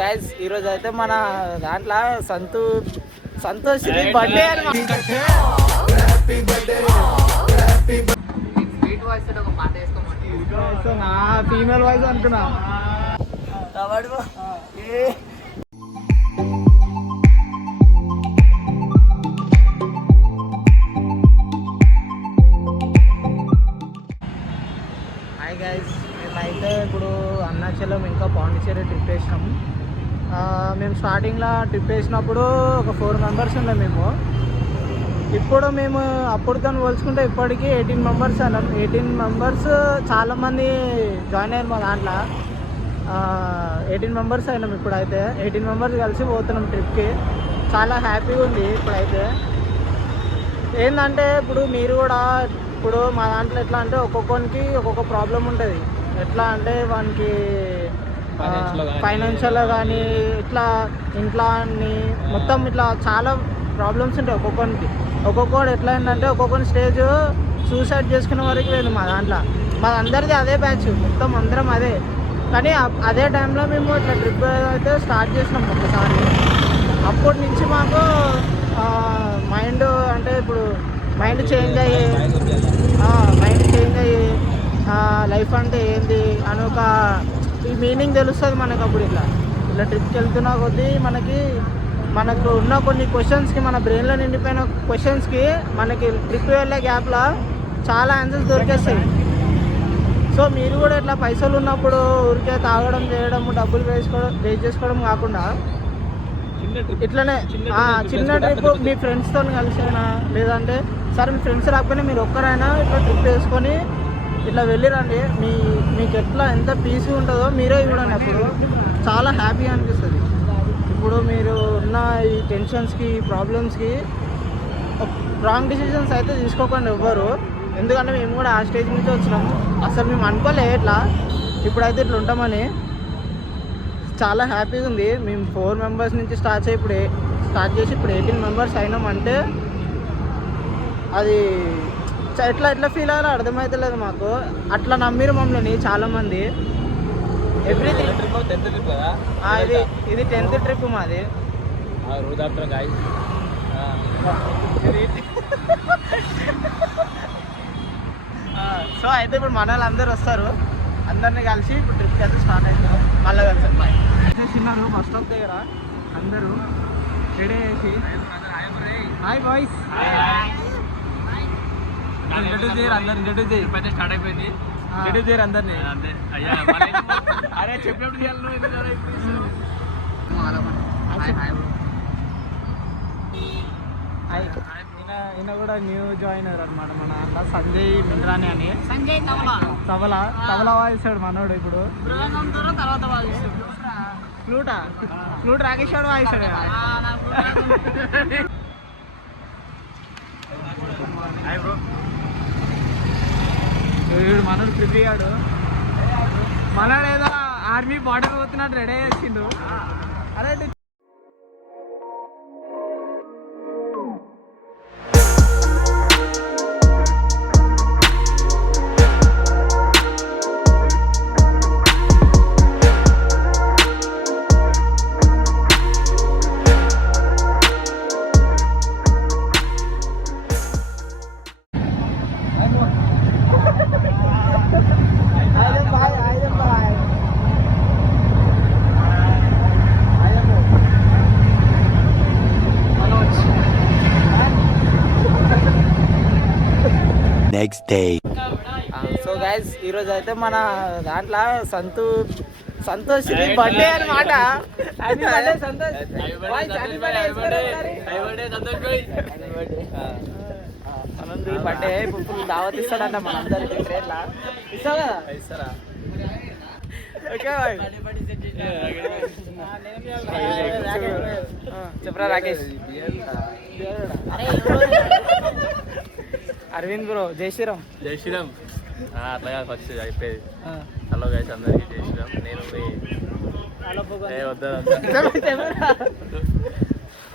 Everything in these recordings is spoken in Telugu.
గైస్ ఈరోజు అయితే మన దాంట్లో సంతోష్ బర్త్డే అనమాట. నా ఫీమేల్ వాయిస్ అనుకున్నా. హాయ్ గైస్, మేమైతే ఇప్పుడు అరుణాచలం ఇంకా పాండిచ్చేరి ట్రిప్ వేసినాము. మేము స్టార్టింగ్లో ట్రిప్ వేసినప్పుడు ఒక 4 మెంబర్స్ ఉన్నాం మేము. ఇప్పుడు మేము అప్పుడుతో పోల్చుకుంటే ఇప్పటికీ 18 మెంబర్స్ అన్నాం. 18 మెంబర్స్ చాలామంది జాయిన్ అయ్యారు మా దాంట్లో. 18 మెంబర్స్ అయినాం ఇప్పుడైతే. 18 మెంబర్స్ కలిసి పోతున్నాం ట్రిప్కి. చాలా హ్యాపీగా ఉంది ఇప్పుడైతే. ఏంటంటే ఇప్పుడు మీరు కూడా ఇప్పుడు మా దాంట్లో ఎట్లా అంటే ఒక్కొక్కరికి ఒక్కొక్క ప్రాబ్లం ఉంటుంది. ఎట్లా అంటే వానికి ఫైనాన్షియల్గా కానీ ఇట్లా ఇంట్లో మొత్తం ఇట్లా చాలా ప్రాబ్లమ్స్ ఉంటాయి ఒక్కొక్కరికి. ఒక్కొక్కడు ఎట్లా ఏంటంటే ఒక్కొక్కరి స్టేజ్ సూసైడ్ చేసుకునే వరకు లేదు మా దాంట్లో. అందరిది అదే బ్యాచ్, మొత్తం అందరం అదే. కానీ అదే టైంలో మేము ఇట్లా ట్రిప్ అయితే స్టార్ట్ చేసినాం ఒకసారి. అప్పటి నుంచి మాకు మైండ్ అంటే ఇప్పుడు మైండ్ చేంజ్ అయ్యి లైఫ్ అంటే ఏంది అని ఒక ఈ మీనింగ్ తెలుస్తుంది మనకు. అప్పుడు ఇట్లా ట్రిప్కి వెళ్తున్నా కొద్దీ మనకు ఉన్న కొన్ని క్వశ్చన్స్కి, మన బ్రెయిన్లో నిండిపోయిన క్వశ్చన్స్కి మనకి ట్రిప్ వెళ్ళే గ్యాప్లో చాలా ఆన్సర్స్ దొరికేస్తాయి. సో మీరు కూడా ఇట్లా పైసలు ఉన్నప్పుడు ఊరికే తాగడం, చేయడం, డబ్బులు వేస్ట్ చేసుకోవడం కాకుండా ఇట్లనే చిన్న ట్రిప్ మీ ఫ్రెండ్స్తో కలిసైనా, లేదంటే సరే మీ ఫ్రెండ్స్ రాకపోయినా మీరు ఒక్కరైనా ఇట్లా ట్రిప్ వేసుకొని ఇట్లా వెళ్ళిరండి. మీకు ఎంత పీస్గా ఉంటుందో మీరే చూడండి. అప్పుడు చాలా హ్యాపీగా అనిపిస్తుంది. ఇప్పుడు మీరు ఉన్న ఈ టెన్షన్స్కి, ప్రాబ్లమ్స్కి రాంగ్ డిసిషన్స్ అయితే తీసుకోకండి ఎవ్వరు. ఎందుకంటే మేము కూడా ఆ స్టేజ్ నుంచి వచ్చినాము. అసలు మేము అనుకోలే ఇట్లా ఇప్పుడైతే ఇట్లా ఉంటామని. చాలా హ్యాపీగా ఉంది. మేము 4 మెంబర్స్ నుంచి స్టార్ట్ చేసి ఇప్పుడు 18 మెంబర్స్ అయినామంటే అది ఎట్లా ఫీల్ అయ్యారో అర్థమవుతలేదు మాకు. అట్లా నమ్మిరు మమ్మల్ని చాలామంది. ఎవ్రీథింగ్ ఇది 10th ట్రిప్ మాది. సో అయితే ఇప్పుడు మన వాళ్ళందరూ వస్తారు. అందరినీ కలిసి ఇప్పుడు ట్రిప్కి అయితే స్టార్ట్ అవుతాం. మళ్ళీ కలిసి బాయ్ చేస్తున్నారు బస్ స్టాప్ దగ్గర. అందరూ రెడీ చేసి హాయ్ బాయ్స్ ఇంట్రడ్యూస్ చేయరు. అందరు ఇంట్రడ్యూస్ చేయి. స్టార్ట్ అయిపోయింది. ఇంట్రడ్యూస్ చేయరు అందరినీ. అరే చెప్పినప్పుడు ఈయన కూడా న్యూ జాయినర్ అనమాట మన అన్న సంజయ్ మింద్రాని అని. తబలా వాయిస్తాడు మనోడు. ఇప్పుడు ఫ్లూట్ రాకేష్ వాడు వాయిస్తాడు. మనోడు ప్రిపేర్డ్. మనోడు ఏదో ఆర్మీ బార్డర్ పోతున్నట్టు రెడీ వచ్చిండు. అరే నెక్స్ట్ డే. సో గైస్ ఈరోజు అయితే మన దాంట్లో సంతోష్ బర్త్డే అనమాట. మనంది బర్త్డే. ఇప్పుడు ఫుల్ దావత్ ఇస్తాడంట మనందరికి. ట్రైన్లా ఇస్తావు కదా? ఇస్తారా? ఓకే చెప్పరా రాకేష్. అరవింద్ బ్రో జై శ్రీరామ్. అట్లాగా ఫస్ట్ అయిపోయింది. హలో గైస్ అందరికి జై శ్రీరామ్. నేను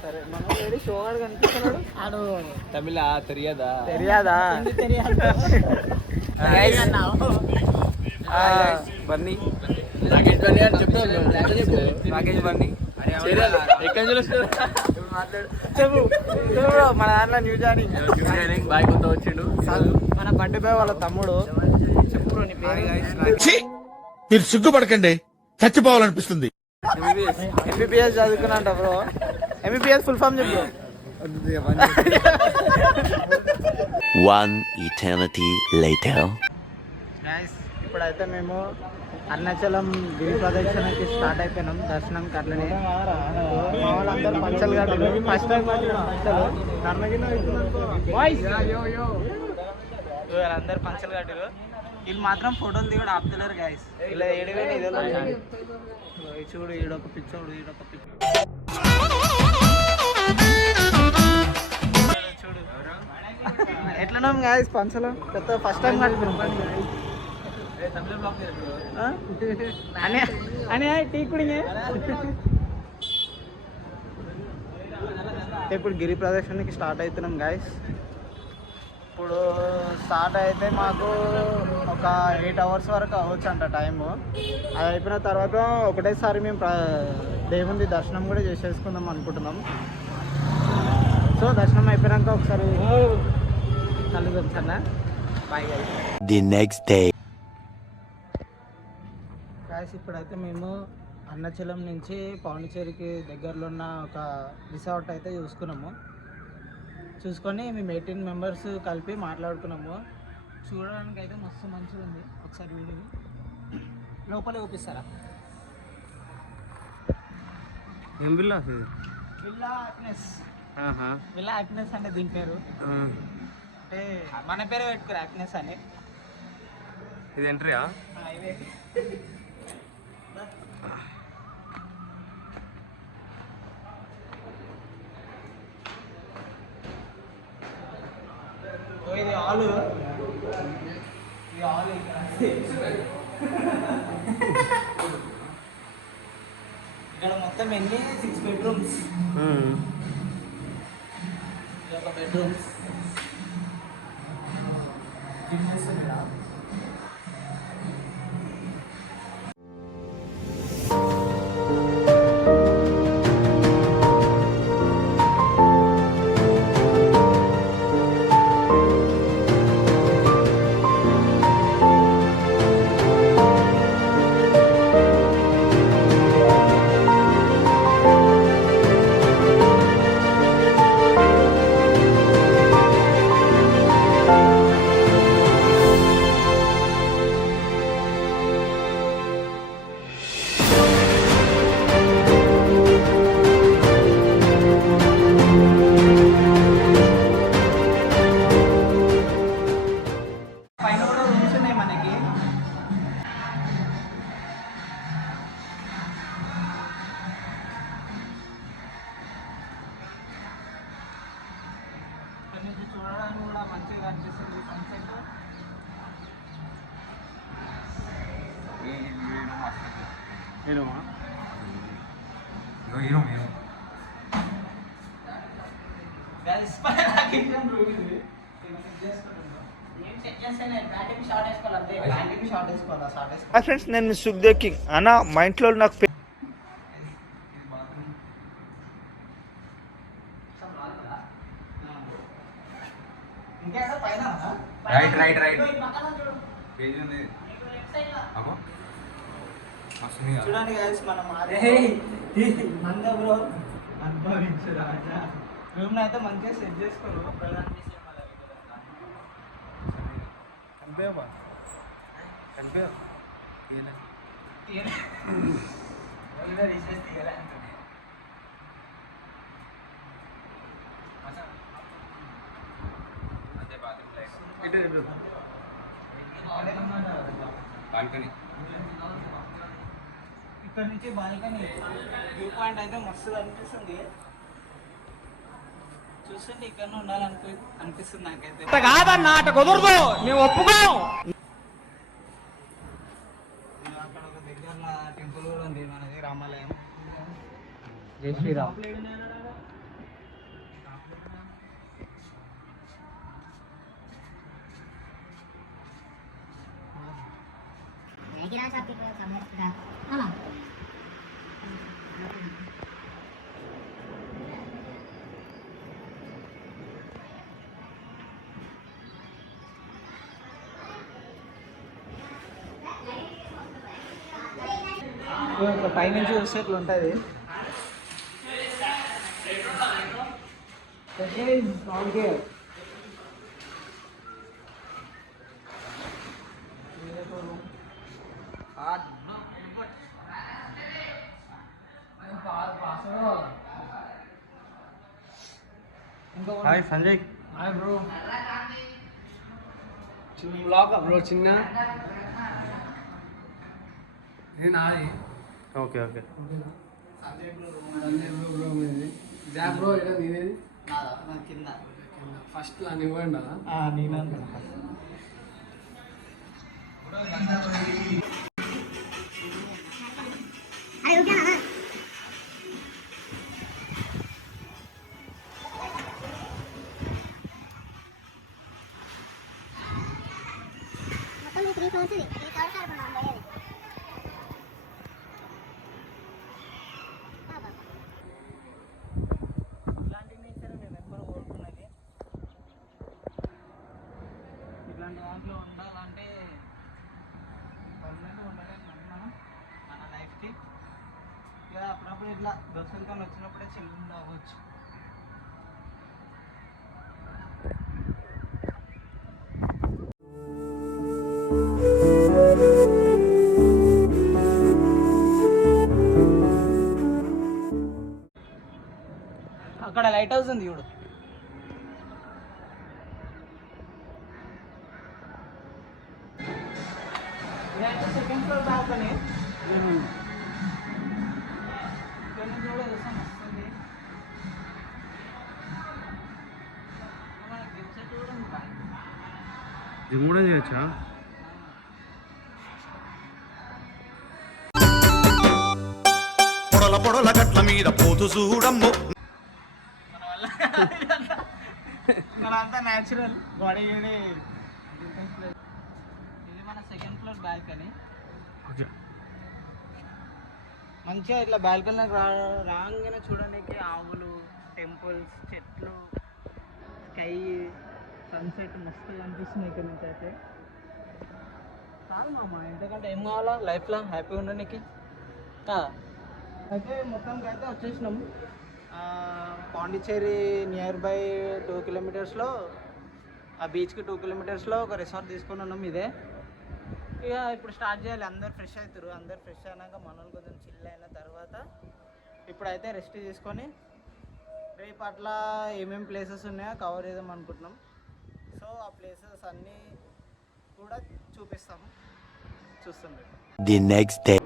సరే మన షోగాడు కనిపిస్తున్నాడు. ఆడు తమిళ తెలియదా? బన్నీ రాకేష్ బన్నీ అని చెప్తాను. ప్యాకేజ్ బండి ఎక్కడ చూస్తారు చెప్పు చెప్పు మన దాంట్లో న్యూ జాయినింగ్ బాయ్ కొత్త వచ్చిండు మన బండిపై వాళ్ళ తమ్ముడు చెప్పు నీ పేరు మీరు సిగ్గుపడకండి, చచ్చిపోవాలనిపిస్తుంది. ఎంబీబీఎస్ చదువుకున్నాంట బ్రో. ఎంబీబీఎస్ ఫుల్ ఫామ్ చెప్పు. One eternity later. గైస్ ఇప్పుడైతే మేము అరుణాచలం గిరి ప్రదక్షిణకి స్టార్ట్ అయిపోయినాం దర్శనంకి. అట్లనే మా వాళ్ళందరూ పంచలు కట్టారు. ఫస్ట్ టైం వాళ్ళందరూ పంచలు కట్టారు. వీళ్ళు మాత్రం ఫోటోలు దిగడం ఆపుతలేరు గైస్. ఇలా ఏడువేనా ఇదే చూడు, ఈడొక పిచ్చోడు, ఈడొక చూడు ఎట్లన్నాం గైస్ పంచలు. కొత్త ఫస్ట్ టైం కట్టుకున్నాం అని టీ కుడిగే. ఇప్పుడు గిరి ప్రదర్శనకి స్టార్ట్ అవుతున్నాం గైస్. ఇప్పుడు స్టార్ట్ అయితే మాకు ఒక 8 hours వరకు అవ్వచ్చు అంట టైము. అది అయిపోయిన తర్వాత ఒకటేసారి మేము దేవుని దర్శనం కూడా చేసేసుకుందాం అనుకుంటున్నాం. సో దర్శనం అయిపోయాక ఒకసారి కలుగుతాం సన్న. Bye guys. The next day. Guys ఇప్పుడైతే మేము అరుణాచలం నుంచి పాండిచేరికి దగ్గరలో ఉన్న ఒక రిసార్ట్ అయితే చూసుకొని మేము 18 members కలిపి మాట్లాడుకున్నాము. చూడడానికి అయితే మస్తు మంచిగా ఉంది. ఒకసారి వీడియో లోపలే చూపిస్తారా? ఏం బిల్లా విల్లా హ్యాపీనెస్. విల్లా హ్యాపీనెస్ అంటే దీని పేరు అంటే మన పేరే పెట్టుకోరు హ్యాపీనెస్ అని. ఇది ఎంట్రీయా? ఇదే ఇది హాల్. ఇక్కడ మొత్తం ఎన్ని 6 bedrooms. ఒక బెడ్రూమ్స్ పైన కూడా రూమ్స్ ఉన్నాయి మనకి. ఇక్కడ నుంచి చూడడానికి కూడా మంచిగా కనిపిస్తుంది సన్సెట్. ఫ్రెండ్స్ నేను సుఖ్దేవ్ కింగ్ అన్న. మా ఇంట్లో నాకు రైట్ చూడండి గైస్ మనం బ్రో అనుభవించు రాజా. రూమ్ అయితే మంచిగా సెట్ చేసుకోరు. ఇక్కడ నుంచి బాల్కనీ వ్యూ పాయింట్ అయితే మస్తు అనిపిస్తుంది. చూస్తుంటే ఇక్కడ అనిపిస్తుంది నాకైతే. కాదన్న అట కుదరదు, మేము ఒప్పుకోం. అక్కడ ఒక దగ్గర టెంపుల్ కూడా ఉంది మనది, రామాలయం. జై శ్రీరామ్. ఇట్లా పైనుంచి చూస్తే ఇట్లా ఉంటుంది. హాయ్ సంజయ్. Hi bro. చిన్న బ్లాగ్ బ్రో, చిన్న ఇది నాది. Okay okay. సంజయ్ బ్రో మీది. జాబ్ బ్రో ఇలా నీదేది? కింద ఫస్ట్ అని ఇవ్వండి. నేను ఇట్లాంటి దాంట్లో ఉండాలంటే పర్మనెంట్ ఉండలేము మన లైఫ్కి. ఇక అప్పుడప్పుడు ఇట్లా దోస్తులతో వచ్చినప్పుడే చెల్లి అవ్వచ్చు. అక్కడ లైట్ హౌస్ ఉంది చూడు. Second floor balcony. ఇక్కడ నుంచి కూడా చూసాం వస్తుంది. జిమ్ సెట్ కూడా ఉంది. జిమ్ కూడా చేయొచ్చా? పొడల పొడల గట్ల మీద పోతు చూడమ్ము. మనంతా న్యాచురల్ బాడీ. ఇది మన సెకండ్ ఫ్లోర్ బాల్కనీ. మంచిగా ఇట్లా బాల్కనీ రాగానే చూడడానికి ఆవులు, టెంపుల్స్, చెట్లు, స్కై, సన్సెట్ మస్తు కనిపిస్తుంది ఇక్కడ నుంచి. అయితే చాలు మామ, ఎందుకంటే ఏం కావాలా లైఫ్లో హ్యాపీగా ఉండడానికి. అయితే మొత్తానికి అయితే వచ్చేసినాం. పాండిచ్చేరి నియర్ బై 2 కిలోమీటర్స్లో, ఆ బీచ్కి 2 కిలోమీటర్స్లో ఒక రిసార్ట్ తీసుకొని ఉన్నాం. ఇదే ఇక ఇప్పుడు స్టార్ట్ చేయాలి. అందరు ఫ్రెష్ అవుతారు. అందరు ఫ్రెష్ అయినాక మనల్ని కొంచెం చిల్ అయిన తర్వాత ఇప్పుడైతే రెస్ట్ తీసుకొని రేపు అట్లా ఏమేమి ప్లేసెస్ ఉన్నాయో కవర్ చేద్దాం అనుకుంటున్నాం. సో ఆ ప్లేసెస్ అన్నీ కూడా చూపిస్తాము, చూస్తాం. The next day.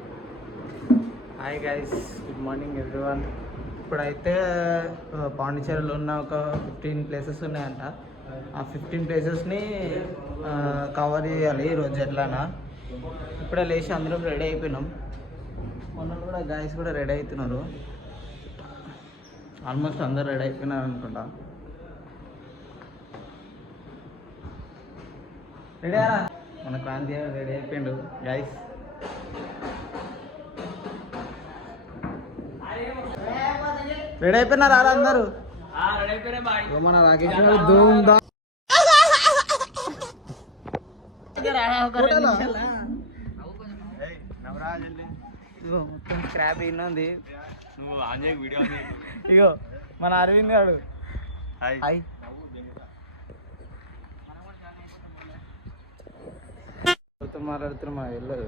Hi guys, good morning everyone. ఇప్పుడైతే పాండిచ్చేరిలో ఉన్న ఒక 15 ప్లేసెస్ ఉన్నాయంట. ఆ 15 ప్లేసెస్ని కవర్ చేయాలి ఈరోజు ఎట్లానా. ఇప్పుడే లేచి అందరం రెడీ అయిపోయినాం. మొన్న కూడా గాయస్ కూడా రెడీ అవుతున్నారు. ఆల్మోస్ట్ అందరు రెడీ అయిపోయినారు అనుకుంటా. రెడీ అయ్యారా? మన క్రాంతి రెడీ అయిపోయిండు గాయస్. రెడీ అయిపోయినారా అందరూ? మన రాకేష్ ధూమ్ ధామ్ మొత్తం స్క్రాప్ ఉంది. ఇగో మన అరవింద్ గారు. హాయ్. మాట్లాడుతున్నా వెళ్ళదు.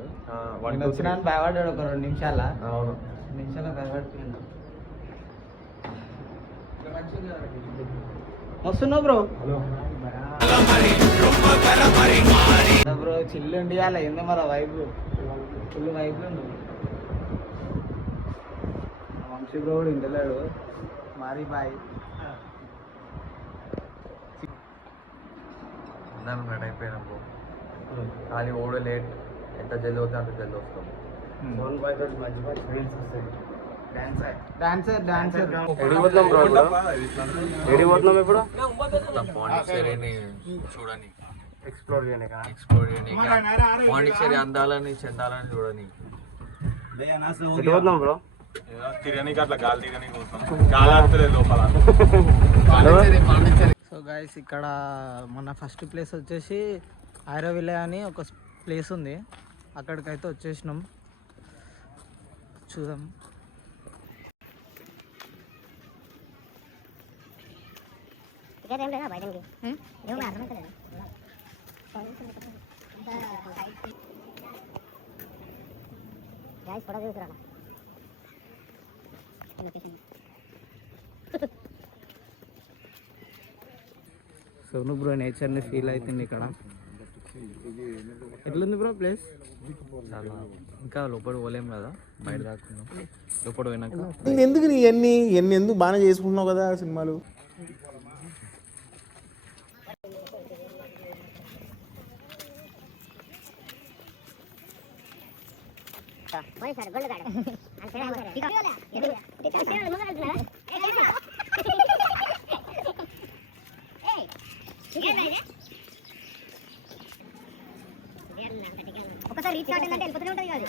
వచ్చినా భయపడ్డాడు ఒక 2 నిమిషాల. 2 నిమిషాల భయపడిపోయిండు. వస్తున్నా బ్రో. బ్రో చిల్లు ఉండి అలా ఏందో మన వైబ్ ఫుల్ వైబ్లు ఉండు. వంశీ బ్రో కూడా ఇంటలేడు. మారీ బాయ్. రెడీ అయిపోయినాం బ్రో. కానీ ఓడ లేట్. ఎంత జల్ది అవుతుంది అంత జల్ది వస్తాం. ఎడిపోతున్నాం బ్రో ఇప్పుడు? ఎడిపోతున్నాం ఇప్పుడు? పాండిచ్చేరిని చూడని, ఎక్స్ప్లోర్ చేయడానికి. పాండిచ్చేరి అందాలని చెందాలని చూడని. ఎడిపోతున్నాం బ్రో? తిరగనీకి అట్లా గాలి తిరగనీకి గాలి ఆడుతలేదు లోపల. సో గైస్, ఇక్కడ మన ఫస్ట్ ప్లేస్ వచ్చేసి ఐరోవిలే అని ఒక ప్లేస్ ఉంది. అక్కడికైతే వచ్చేసినాం. చూద్దాం. సోను బ్రో నేచర్ని ఫీల్ అవుతుంది ఇక్కడ. ఎట్లుంది బ్రో ప్లేస్? చాలా ఇంకా లోపల పోలేం కదా, బయట దాక్కున్నాం. లోపల పోయినాక ఎందుకు నీ ఎన్ని ఎందుకు బాగానే చేసుకుంటున్నావు కదా సినిమాలు. ఒకసారి రీచ్ అవుట్ అంటే వెళ్ళిపోతూనే ఉంటుంది కదా.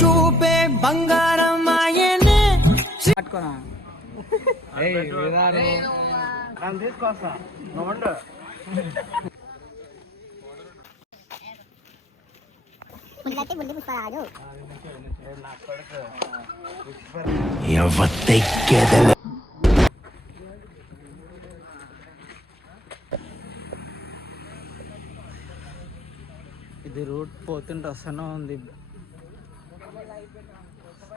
చూపే బంగారం ఆయనే పట్టుకోనా తీసుకొస్తా. ఇది రూట్ పోతుంటే వస్తూనే ఉంది,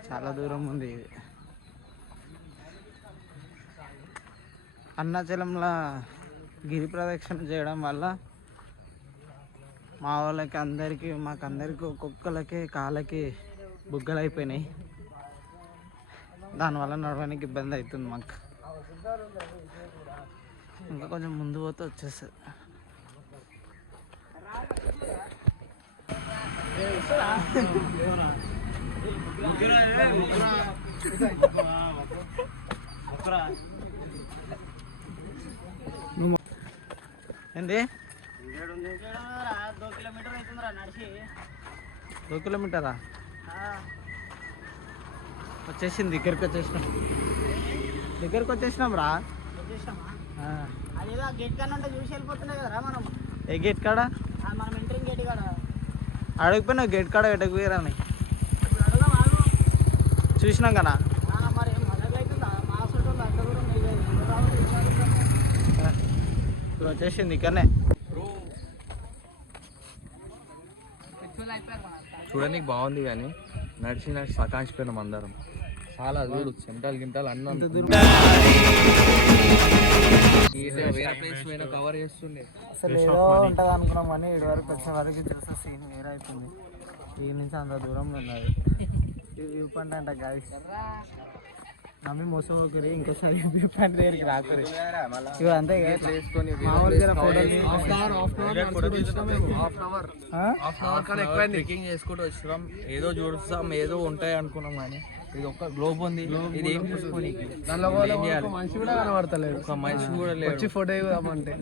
చాలా దూరం ఉంది ఇది. అరుణాచలంలో గిరి ప్రదక్షిణ చేయడం వల్ల మా వాళ్ళకి అందరికీ మాకందరికీ ఒక్కొక్కరికి కాళ్ళకి బుగ్గలు అయిపోయినాయి. దానివల్ల నడవడానికి ఇబ్బంది అవుతుంది మాకు. ఇంకా కొంచెం ముందు పోతే వచ్చేస్తుంది. ఏంటి 2 కిలోమీటరా? వచ్చేసింది, దగ్గరికి వచ్చేసినాం రా. అదేదో గేట్ కాడ ఉంటే చూసి వెళ్ళిపోతున్నాయి కదరా మనం. ఏ గేట్ కాడ? మనం ఎంట్రింగ్ గేట్ కాడ అడగపోయినా, గేట్ కాడ ఎటకు పోయారా అని చూసినాం కదా. మరి వచ్చేసింది ఇక్కడనే. చూడడానికి బాగుంది కానీ నడిచి సకాంచిపోయినాం అందరం. చాలా చూడు సెంటాలు గింటాలు అన్నీ వేరే ప్లేస్ పైన కవర్ చేస్తుండే. అసలు ఏదో ఉంటుంది అనుకున్నాం కానీ ఇటు వరకు వచ్చే వరకు చూస్తే సీన్ వేరే అవుతుంది. ఈ నుంచి అంత దూరంలో ఉన్నది వ్యూ పాయింట్ అంట గాయస్. నమ్మి మోసం ఒకరి ఇంకోసారి వ్యూ పాయింట్ దగ్గరికి రాకరి ఇవి అంతే ట్రెక్కింగ్ చేసుకుంటూ వచ్చినాం. ఏదో చూస్తాం, ఏదో ఉంటాయి అనుకున్నాం కానీ ఇది ఒక గ్లోబ్ ఉంది. ఇది ఏం చూసుకొని మనిషి కూడా కనబడతలేదు, ఒక మనిషి కూడా లేదు. వచ్చి ఫోటో ఇవ్వమంటే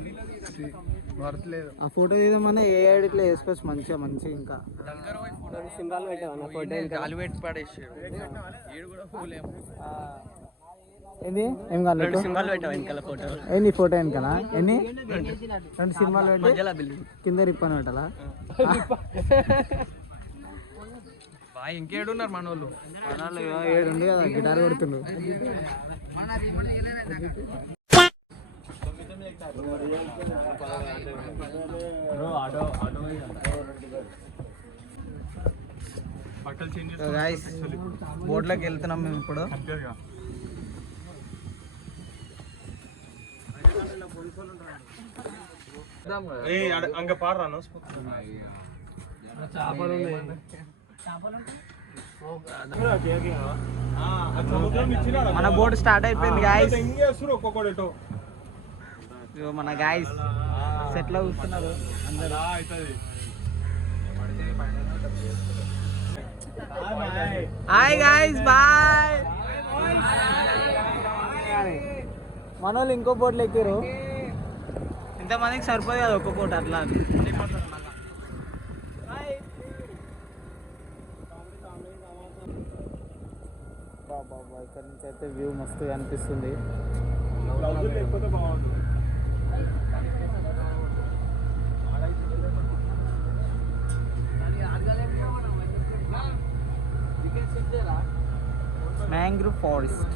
పడతలేదు. ఆ ఫోటో తీద్దామని ఏ ఐడిట్లో వేసుకోవచ్చు మంచిగా మంచిగా. ఇంకా గాలి పెట్టి పడేసాడు. ఏంది ఏం కావాలి? ఏంది ఫోటో వెనకాల? ఎన్ని 2 సినిమాలు పెట్టి కింద రిప్పని పెట్టాలా? ఇంకేడున్నారు మన వాళ్ళు? 7 ఉంది కదా, గిటార్ కొడుతుండ్రు. గాయ్స్ బోట్లోకి వెళ్తున్నాం మేము ఇప్పుడు. అంగ పారాను చేపలు మన బోట్ స్టార్ట్ అయిపోయింది గాయ్స్. ఒక్కొక్కడేటో మన గాయ్స్ సెట్ లో కూర్చున్నారు అందరూ. Hi guys, bye. మన వాళ్ళు ఇంకో బోట్లు ఎక్కారు. ఇంతమందికి సరిపోదు కదా ఒక్క బోట్ అట్లా అని. ఇక్కడ నుంచి అయితే వ్యూ మస్తు అనిపిస్తుంది. Mangrove forest.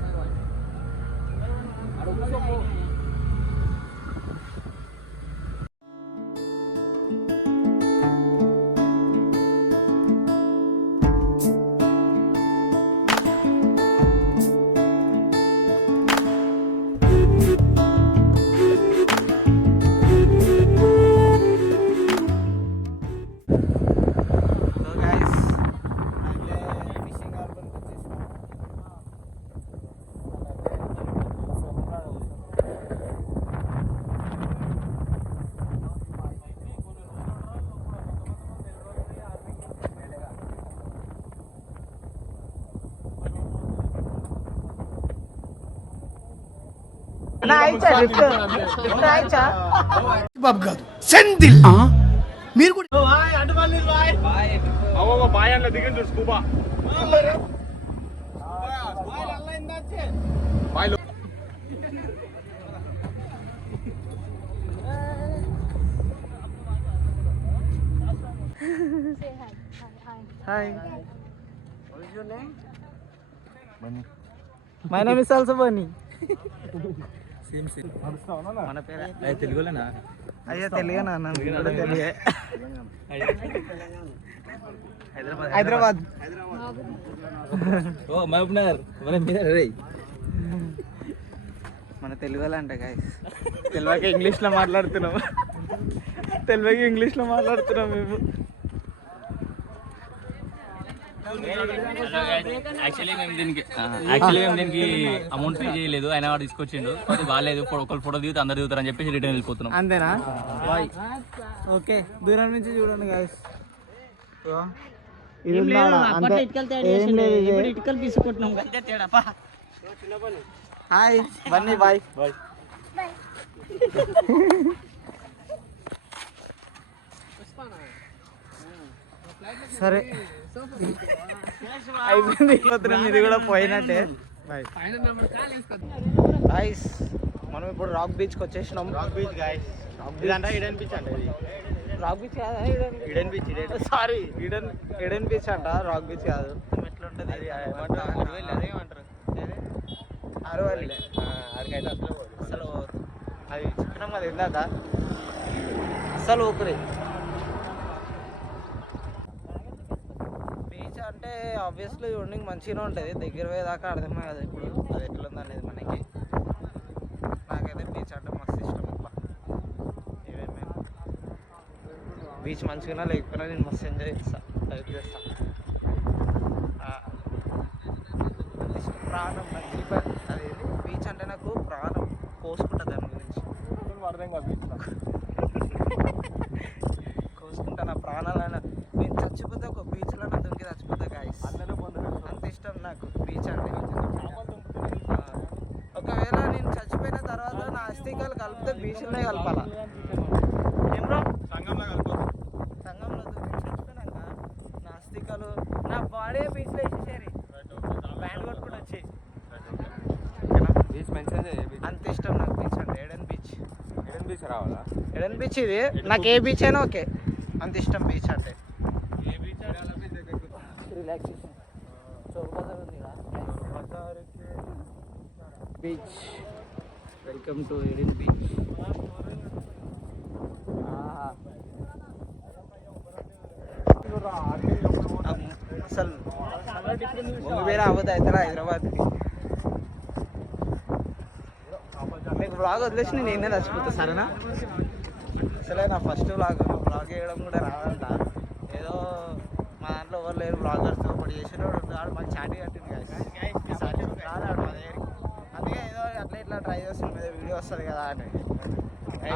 బాబు కాదు సెందిల్ మీరు కూడా బాయ్ అట్లా దిగింది scuba Hi. What is your name? Bunny. My name is also Bunny. Same. మన పేరే. అయ్యా తెలుగులేనా? అయ్యా తెలుగునా? నన్ను కూడా తెలుగే. హైదరాబాద్. ఓ మహబూబ్నగర్. మన మీద రే. మన తెలుగు వాళ్ళ అంట గైస్. తెలుగుకి ఇంగ్లీష్లో మాట్లాడుతున్నాం. తెలుగుకి ఇంగ్లీష్లో మాట్లాడుతున్నాం మేము. యాక్చువల్లీ మేము దీనికి అమౌంట్ పే చేయలేదు, అయినా వాడు తీసుకొచ్చిండు. అది బాగాలేదు, ఒకళ్ళు ఫోటో దిగుతా అందరు దిగుతారు అని చెప్పేసి రిటర్న్ వెళ్ళిపోతున్నాం. అంతేనా? బాయ్. ఓకే, దూరం నుంచి చూడండి గాయస్. హాయ్ బన్నీ. బాయ్. సరే అయిపోయింది. ఇది కూడా పోయినట్టే. గాయస్ మనం ఇప్పుడు రాక్ బీచ్కి వచ్చేసినాం. Rock beach guys. ఇదంటే ఇడెన్ బీచ్ అంట. ఇది రాక్ బీచ్ కాదా? Eden beach. Sorry, Eden beach అంట, రాక్ బీచ్ కాదు. ఎట్లుంటుంది అదేమంటారు? అరవల్లి. అదికైతే అసలు అది చెప్పినాం కదా ఇందాక. అసలు ఊపిరి. అంటే ఆబ్వియస్లీ చూడండి మంచిగానే ఉంటుంది. దగ్గర పోయేదాకా అర్థమే కదా ఇప్పుడు అది ఎట్లుంది అనేది మనకి. నాకైతే బీచ్ అంటే మస్తు ఇష్టం. అబ్బా ఏమేమి బీచ్ మంచిగా లేకపోయినా నేను మస్తు ఎంజాయ్ చేస్తాను, లైక్ చేస్తాను. ప్రాణం నాకు అది బీచ్ అంటే నాకు ప్రాణం కోసుకుంటుంది. దాని గురించి అర్థం కాదు. బీచ్ కోసుకుంటా నా ప్రాణాలైనా. నేను చచ్చిపోతే ఒక బీచ్లో నా దొరికి చచ్చిపోతా గాయస్. అంత ఇష్టం నాకు బీచ్ అంటే. ఒకవేళ నేను చచ్చిపోయిన తర్వాత నా అస్థికలు కలిపితే బీచ్లోనే కలపాలా? ఏం బ్రో? సంగంలో కలపాలి. సంగంలో చచ్చిపోయినాక నా అస్థికలు నా బాడీ బీచ్లో వేసేసారి బ్యాండ్ కొట్టుకుంటూ వచ్చి. బీచ్ మంచిదే. అంత ఇష్టం నాకు బీచ్ అంటే. Aiden beach. ఎడెన్ బీచ్ రావాలా? ఎడెన్ బీచ్ ఇది. నాకు ఏ బీచ్ అయినా ఓకే, అంత ఇష్టం బీచ్ అంటే. రిలాక్సేషన్ చౌకబాజార్ ఉంది beach. Welcome to Aiden beach. అసలు వేరే అవ్వదు అవుతారా హైదరాబాద్కి. మీకు బ్లాగ్ వదిలేసి నేను నేనే చచ్చిపోతా సరేనా? అసలే నా ఫస్ట్ బ్లాగ్ వేయడం కూడా రాదంట. ఏదో మా దాంట్లో ఎవరు లేరు బ్లాగర్స్. ఒకటి చేసేటోడు ఆడు మాకు చాటి కట్టింది రాదాడు మా దగ్గరికి. అందుకే ఏదో అట్లా ఇట్లా ట్రై చేస్తుంది, మీద వీడియో వస్తుంది కదా అని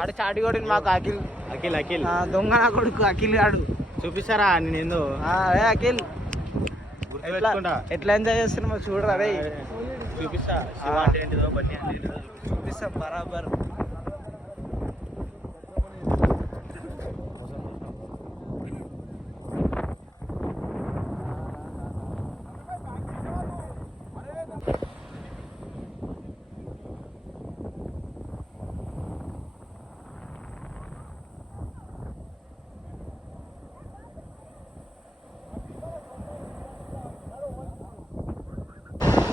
ఆడు చాటి కొట్టింది మాకు. అఖిల్ దొంగ నా కొడుకు అఖిల్ ఆడు. చూపిస్తారా నేను ఏందో? అఖిల్ ఎట్లా ఎంజాయ్ చేస్తున్నామో చూడరా రే. చూపిస్తా ఏంటిదో బన్నీ అంటే ఏంటిదో చూపిస్తా బరాబర్.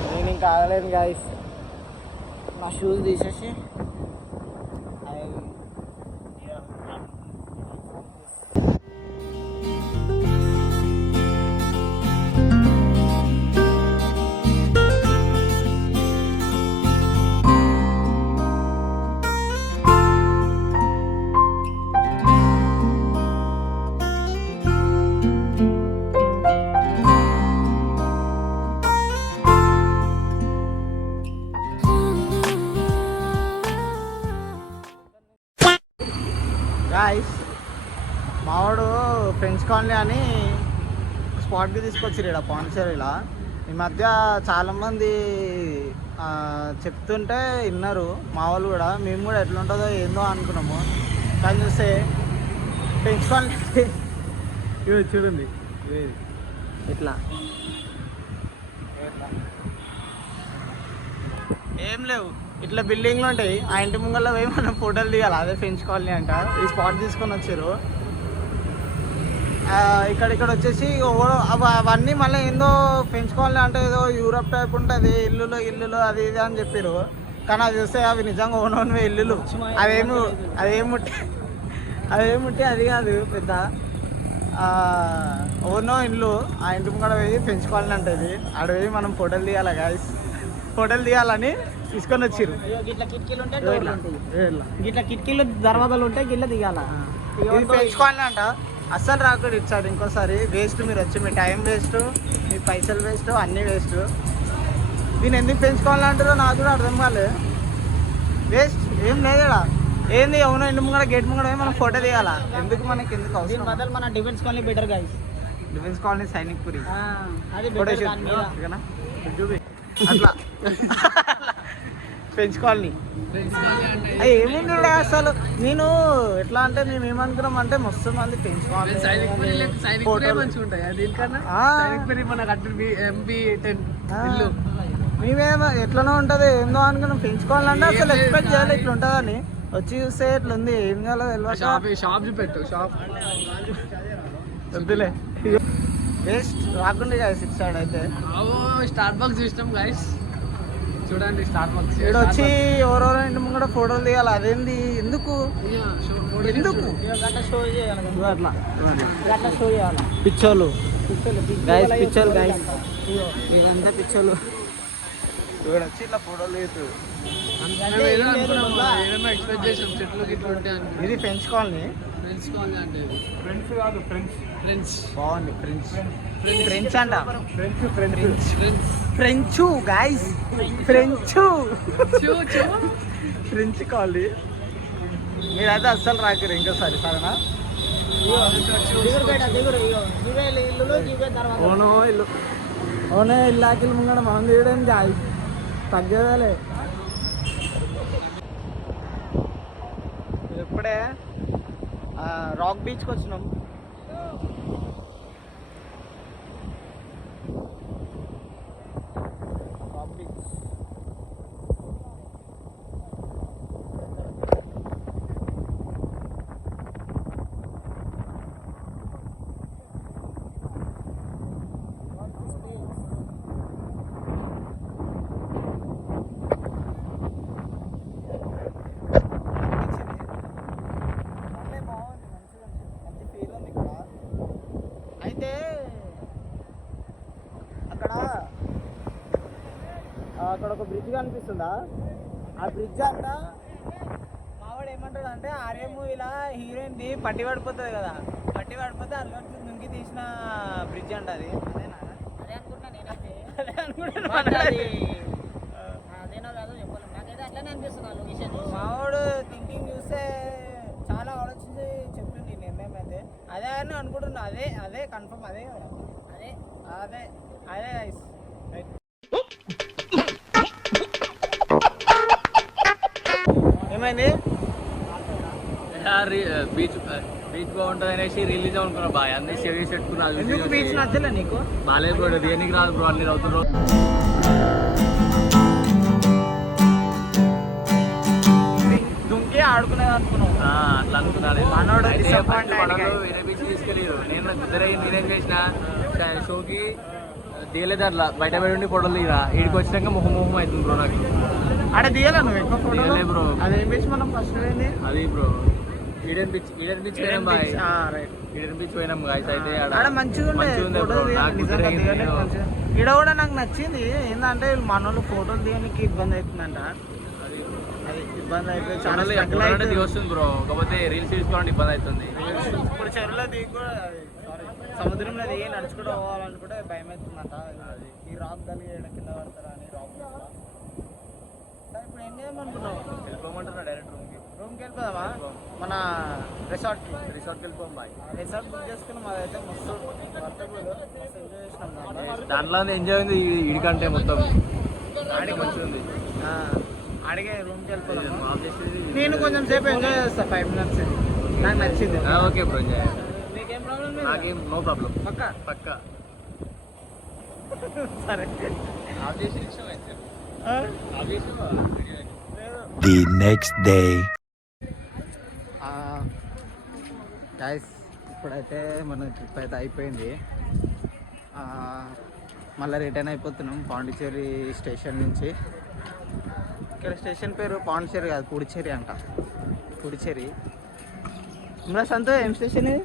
నేను ఇంకా ఆగలేను గాయస్, నా షూస్ తీసేసి గాయస్ మావాడు ఫ్రెండ్స్ కాలనీ అని స్పాట్కి తీసుకొచ్చిరు ఇక్కడ పాండిచేరిలో. ఈ మధ్య చాలామంది చెప్తుంటే విన్నారు మా వాళ్ళు కూడా, మేము కూడా ఎట్లుంటుందో ఏందో అనుకున్నాము. కానీ చూస్తే ఫ్రెండ్స్ కాలనీ చూడండి ఇట్లా ఏం లేవు, ఇట్లా బిల్డింగ్లు ఉంటాయి. ఆ ఇంటి ముంగల్లో పోయి మనం ఫోటోలు దిగాలి, అదే ఫ్రెంచ్ కాలనీ అంట. ఈ స్పాట్ తీసుకొని వచ్చారు. ఇక్కడ వచ్చేసి అవన్నీ మళ్ళీ ఏందో ఫ్రెంచ్ కాలనీ అంటే ఏదో యూరప్ టైప్ ఉంటుంది, ఇల్లులు అది ఇది అని చెప్పారు. కానీ అది చూస్తే అవి నిజంగా ఓనోన్వే ఇల్లులు. అవేముంటే అది కాదు, పెద్ద ఓనో ఇల్లు. ఆ ఇంటి ముంగడ పోయి ఫ్రెంచ్ కాలనీ ఉంటుంది, ఆడ పోయి మనం ఫోటోలు దిగాలి గాయస్. ఫోటోలు తీయాలని తీసుకొని వచ్చిర్రు. గిట్లా కిటికీలు ఉంటాయి, గిట్లా కిటికీలు దర్వాజాలు ఉంటాయి, గిట్ల దిగాల. ఇది పెంచుకోవాలి అంట. అస్సలు రాకూడదు ఇటు సైడ్ ఇంకోసారి. వేస్ట్, మీరు వచ్చి మీ టైం వేస్ట్, మీ పైసలు వేస్ట్, అన్నీ వేస్ట్. దీన్ని ఎందుకు పెంచుకోవాలంటారో నాకు కూడా అర్థం కాలేదు. వేస్ట్ ఏం లేదుడా. ఏంది అవును ఇంటి ముంగడ గేట్ ముంగడ మనం ఫోటో తీయాలా? ఎందుకు మనకి ఎందుకు అవసరం? బదులు మన defence colony better guys. Defence colony Sainikpuri చూపి అట్లా ఫ్రెంచ్ కాలనీ అది ఏముంది అసలు. నేను ఎట్లా అంటే మేము ఏమనుకున్నాం అంటే మస్తు మంది ఫ్రెంచ్ కాలనీ మేమేమో ఎట్లనో ఉంటుంది ఏందో అనుకున్నాం. ఫ్రెంచ్ కాలనీ అంటే అసలు ఎక్స్పెక్ట్ చేయాలి ఇట్లా ఉంటుందని. వచ్చి చూస్తే ఇట్లా ఉంది, ఏం కావాలో తెలియదు. షాప్ చూపెట్టు, షాప్ వద్దులే వేస్ట్ రాకుండా గాయస్. ఇటు సైడ్ అయితే స్టార్ట్ బాక్స్ చూసినాం గాయస్, చూడండి స్టార్ట్ బాక్స్. ఇక్కడ వచ్చి ఎవరెవరో ఇంటి ముంగడ ఫోటోలు తీయాలి, అదేంది ఎందుకు ఎందుకు అట్లా షో చేయాలి? పిచ్చోళ్ళు గాయస్, పిచ్చోళ్ళు గాయస్, ఇదంతా పిచ్చోళ్ళు. ఇక్కడ వచ్చి ఇట్లా ఫోటోలు తీస్తారు. ఇది ఫ్రెంచ్ కాలనీ. ఫ్రెంచ్ కాలనీ అంటే ఫ్రెండ్స్ కాదు, ఫ్రెండ్స్. బాగుంది ఫ్రెంచ్ అంట. French guys, French colony. మీరైతే అస్సలు రాకరు ఇంకోసారి, సరేనా? ఓనో ఇల్లు ఆకిలు ముంగడ మనం తీయడం గాయస్ తగ్గేదేలే. ఇప్పుడే రాక్ బీచ్కి వచ్చినాం. అయితే అక్కడ ఒక బ్రిడ్జ్ కనిపిస్తుందా? ఆ బ్రిడ్జ్ అంట మావాడు ఏమంటాడు అంటే ఆర్య మూవీలా హీరోయిన్ది పట్టి పడిపోతుంది కదా, పట్టి పడిపోతే అందులో నుంచి తీసిన బ్రిడ్జ్ అంట అది. అదే అనుకుంటున్నా నేనైతే, అదే అనుకుంటున్నా. అదేనో కాదు చెప్పాలి, నాకైతే అట్లనే అనిపిస్తుంది ఆ లొకేషన్. మావాడు థింకింగ్ చూస్తే చాలా ఆలోచించి చెప్తుంది నిర్ణయం అయితే. అదే అని అనుకుంటున్నా, అదే కన్ఫర్మ్, అదే ఏమైంది? బీచ్ బీచ్ బాగుంటుంది అనేసి రిలీజ్ అనుకున్నా బాయ్ అన్ని సేవ్ చేసి పెట్టుకున్నా. ఎందుకు బీచ్ నచ్చలే నీకు? బాలేదు బ్రో, దేనికి రాదు బ్రో, అన్ని అవుతున్నారు. దుంకి ఆడుకునేది అనుకున్నావు. అట్లా అనుకున్నాను. మనోడు అయితే disappoint first మనోడు అయ్యాడు. వేరే బీచ్ తీసుకెళ్ళారు. నేనేం చేసిన షోకి దిగలేదు, అట్లా బయట ఉండి ఫోటోలు దిగిరా. ఇక్కడికి వచ్చినాక మొహం అవుతుంది బ్రో నాకు. ఆడ దిగలే నువ్వు ఎక్కువ ఫోటోలు? దిగలే బ్రో. అదేం బీచ్ మనం ఫస్ట్ పోయింది? అది బ్రో ఈడెన్ బీచ్ పోయినాం బాయ్. రైట్. ఈడెన్ బీచ్ పోయినాం గాయస్. అయితే ఆడ మంచిగా ఉండే బ్రో. నాకు ఈడ కూడా నాకు నచ్చింది. ఏంటంటే మనోళ్ళు ఫోటోలు దిగడానికి ఇబ్బంది అవుతుందంట. అది ఇబ్బంది అయిపోయి చాలా struggle అవుతుంది. దిగి వస్తుంది బ్రో, కాకపోతే రీల్స్ తీసుకోవాలంటే ఇబ్బంది అవుతుంది. ఇప్పుడు చెరువులో దిగి కూడా సముద్రంలో దిగి నడుచుకుంటూ పోవాలనుకుంటే భయం అవుతుందంట. ఈ రాక్ కానీ ఏడ కింద పడతారా అని రాక్. ఇప్పుడు ఏం చేయమనుకున్నావు? వెళ్ళిపోమంటున్నా డైరెక్ట్ రూమ్కి వెళ్ళిపోదామా? మన రిసార్ట్కి వెళ్ళిపోం బాయ్. రిసార్ట్ బుక్ చేసుకున్నాం. అదైతే మస్తు వర్తబుల్, మస్తు ఎంజాయ్ చేసినాం. దాంట్లో ఎంజాయ్ ఉంది ఇడికంటే మొత్తం ఆడికి మంచిగా ఉంది. అడిగే రూమ్కి వెళ్ళిపోదాం. నేను కొంచెం సేపు ఎంజాయ్ చేస్తాను, 5 minutes. నాకు నచ్చింది. Okay bro, enjoy. నీకేం ప్రాబ్లం? నాకేం నో ప్రాబ్లం. పక్క సరే. The next day. గైస్, ఇప్పుడైతే మన ట్రిప్ అయితే అయిపోయింది. మళ్ళీ రిటర్న్ అయిపోతున్నాం పాండిచ్చేరి స్టేషన్ నుంచి. ఇక్కడ స్టేషన్ పేరు పాండిచ్చేరి కాదు, పుడిచ్చేరి అంట. పుడిచ్చేరి. మన సంతో ఏం స్టేషన్ ఇది?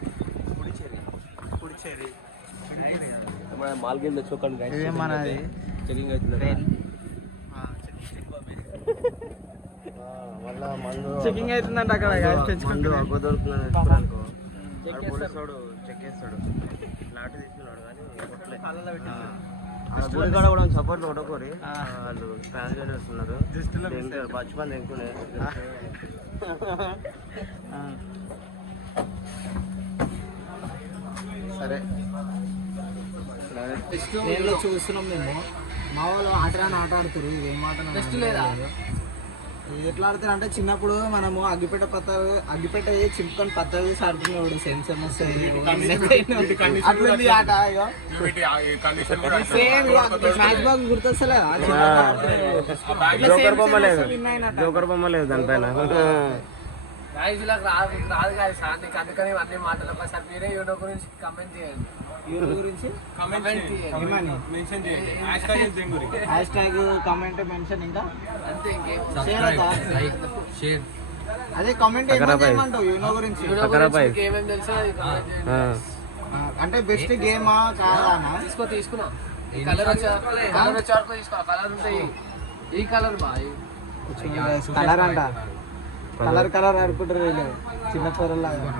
పుడిచ్చేరి. మాల్గేల్ తెచ్చుకోకండి గైస్. ఇదే మనది చెకింగ్ అవుతుంది. చెకింగ్ అవుతుందంట అక్కడ. తెచ్చుకుంటూ చెక్ చేస్తాడు. లాట్ తీసుకున్నాడు కానీ గుడికాడ కూడా సపోర్ట్ కొట్టకోరి. వాళ్ళు ట్రాన్స్జెండర్స్ ఉన్నారు. బచ్పన్ ఎక్కునే. సరే, నేను చూస్తున్నాం మేము. మా వాళ్ళు ఆట ఆడుతారు. ఇదేం ఆట టెస్ట్ లేదా? ఇది ఎట్లా ఆడుతారు అంటే, చిన్నప్పుడు మనము అగ్గిపెట్ట చింపుకొని పత్తాలు వేసి ఆడుకునేవాడు. సెన్సర్ అట్లుంది ఆట. సేమ్ మ్యాచ్ బాక్స్ గుర్తొస్తలేదా? జోకర్ బొమ్మ లేదు దానిపైన. రాదు కాదు సార్, నీకు అందుకని అన్ని మాటలు. ఒకసారి మీరే యూనో గురించి కమెంట్ చేయండి. యూరో గురించి మెన్షన్ చేయండి. Hash tag comment mention. ఇంకా అంతే, ఇంకేం షేర్. అదే కామెంట్ ఏమంటావు యూనో గురించి? ఏమేమి తెలుసో అది comment చేయండి. అంటే బెస్ట్ గేమా కాదా? తీసుకున్నా. ఈ కలర్ వచ్చే వరకు తీసుకో. కలర్ ఉంటాయి. ఈ కలర్ బాయ్, కలర్ అంట. కలర్ ఆడుకుంటారు వీళ్ళు చిన్న పొరలాగా.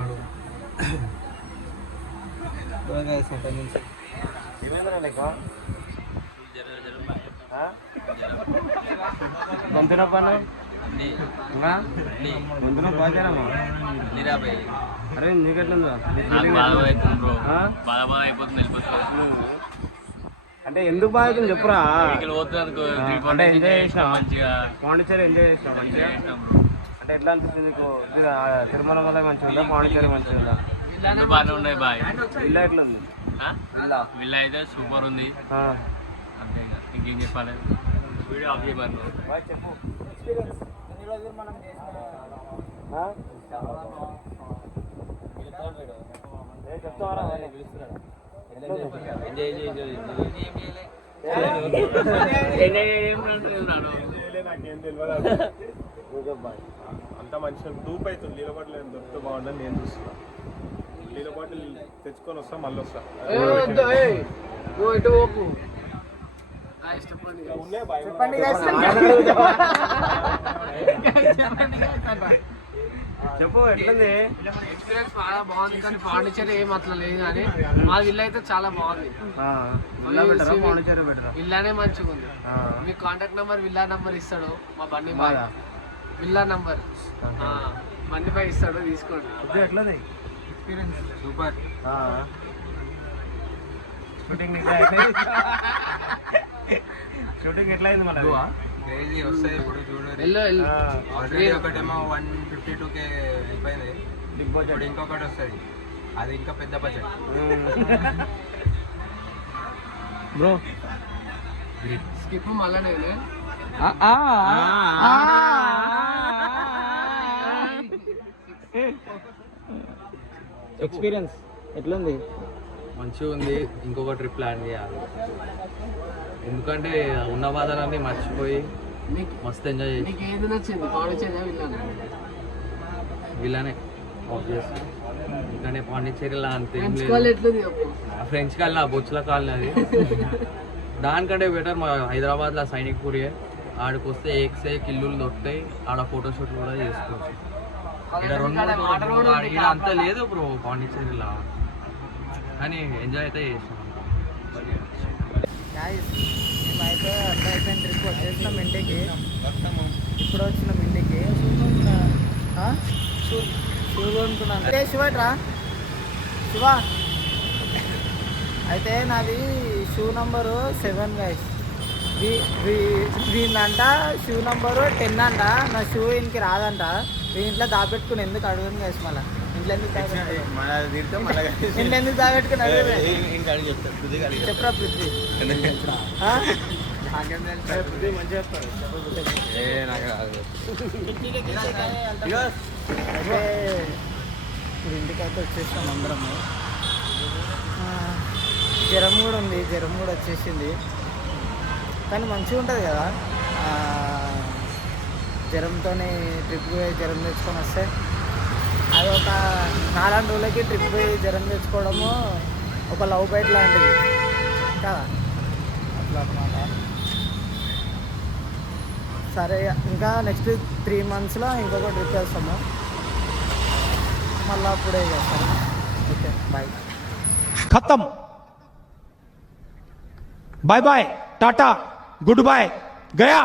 అరే నీకెట్లుందా? అంటే ఎందుకు బాగా అవుతుంది చెప్పురా. అంటే ఎంజాయ్ చేసినా మంచిగా, పాండిచ్చేరి ఎంజాయ్ చేసినా మంచిగా. అంటే ఎట్లా అనిపిస్తుంది నీకు? తిరుమల వల్ల మంచిగా ఉందా, పాండిచ్చేరి మంచిగా ఉందా? బాగానే ఉన్నాయి బాయ్. విల్లా ఎట్లా ఉంది? విల్లా అయితే సూపర్ ఉంది. అంతే, ఇంకేం చెప్పాలి? వీడియో ఆఫ్ చేయమని చెప్పు. చెప్తావరా? అంత మంచిగా టూప్ అవుతుంది. నీళ్ళ బాటిల్ దొరికితే బాగుండని నేను చూస్తున్నా. నీళ్ళ బాటిల్ తెచ్చుకొని వస్తా, మళ్ళీ వస్తా. చెప్పు ఎట్లుంది? ఎక్స్పీరియన్స్ చాలా బాగుంది. కానీ పాండిచ్చేరి ఏం అట్లా లేదు. కానీ మా విల్లా అయితే చాలా బాగుంది. విల్లానే మంచిగా ఉంది. మీ కాంటాక్ట్ నెంబర్, విల్లా నెంబర్ ఇస్తాడు మా బండి బాయ్. విల్లా నంబర్ బండి పై ఇస్తాడు, తీసుకోండి. ఎట్లుంది ఎక్స్పీరియన్స్? సూపర్. షూటింగ్ ఎట్లా అయింది? మన వెళ్ళు వెళ్ళు ఒకటేమో 152K అయిపోయింది ఇప్పుడు ఇంకొకటి వస్తుంది అది ఇంకా పెద్ద బడ్జెట్ బ్రో స్కిప్ మళ్ళా నేను ఎక్స్పీరియన్స్ ఎట్లుంది? మంచిగా ఉంది. ఇంకొక ట్రిప్ ప్లాన్ చేయాలి, ఎందుకంటే ఉన్న బాధలన్నీ మర్చిపోయి మస్తు ఎంజాయ్ చేసి. నీకు ఏది నచ్చింది, పాండిచేరియా విన్నాను? వీళ్ళనే ఆబ్వియస్, ఎందుకంటే పాండిచ్చేరిలో అంత ఏం ఫ్రెండ్స్ లేదు. కాల్ ఎట్లుంది చెప్పు. ఫ్రెంచ్ కాలనీ బొచ్చుల కాలనీ అది దానికంటే బెటర్ మా హైదరాబాద్లో సైనిక్ పూరి. ఆడికి వస్తే ఏక్సేక్ ఇల్లులు దొరుకుతాయి, ఆడ ఫోటోషూట్లు కూడా చేసుకోవచ్చు. ఇక్కడ ఇక్కడ అంత లేదు బ్రో పాండిచ్చేరిలో, కానీ ఎంజాయ్ అయితే చేస్తాం. మేమైతే అంతా అయిపోయిన ట్రిప్ వచ్చేసినాం ఇంటికి. ఇప్పుడు వచ్చినాం ఇంటికి. షూ కొనుక్కున్నాను. అదే శివట్రా శివ. అయితే నాది షూ నంబరు 7 గైస్. వీళ్ళంట షూ నంబరు 10 అంట. నా షూ ఇంటికి రాదంట. ఇంట్లో దాపెట్టుకుని ఎందుకు అడగను గైస్. మళ్ళీ ఇంట్లో ఎందుకు ఇంట్లో ఎందుకు దాపెట్టుకుని చెప్పరా పృథ్వీ? అయితే ఇప్పుడు ఇంటికైతే వచ్చేస్తాం అందరము. జ్వరం కూడా ఉంది, జ్వరం కూడా వచ్చేసింది. కానీ మంచిగా ఉంటుంది కదా జ్వరంతో ట్రిప్ పోయి జ్వరం తెచ్చుకొని వస్తే. అది ఒక 4 రోజులకి ట్రిప్ పోయి జ్వరం తెచ్చుకోవడము ఒక లవ్ బైట్ లాంటిది కదా, అట్లా అన్నమాట. సరే ఇంకా నెక్స్ట్ 3 monthsలో ఇంకొక ట్రిప్ వేస్తాము, మళ్ళీ అప్పుడే చేస్తాము. Okay bye. खत्म, bye bye, tata, good bye, गया.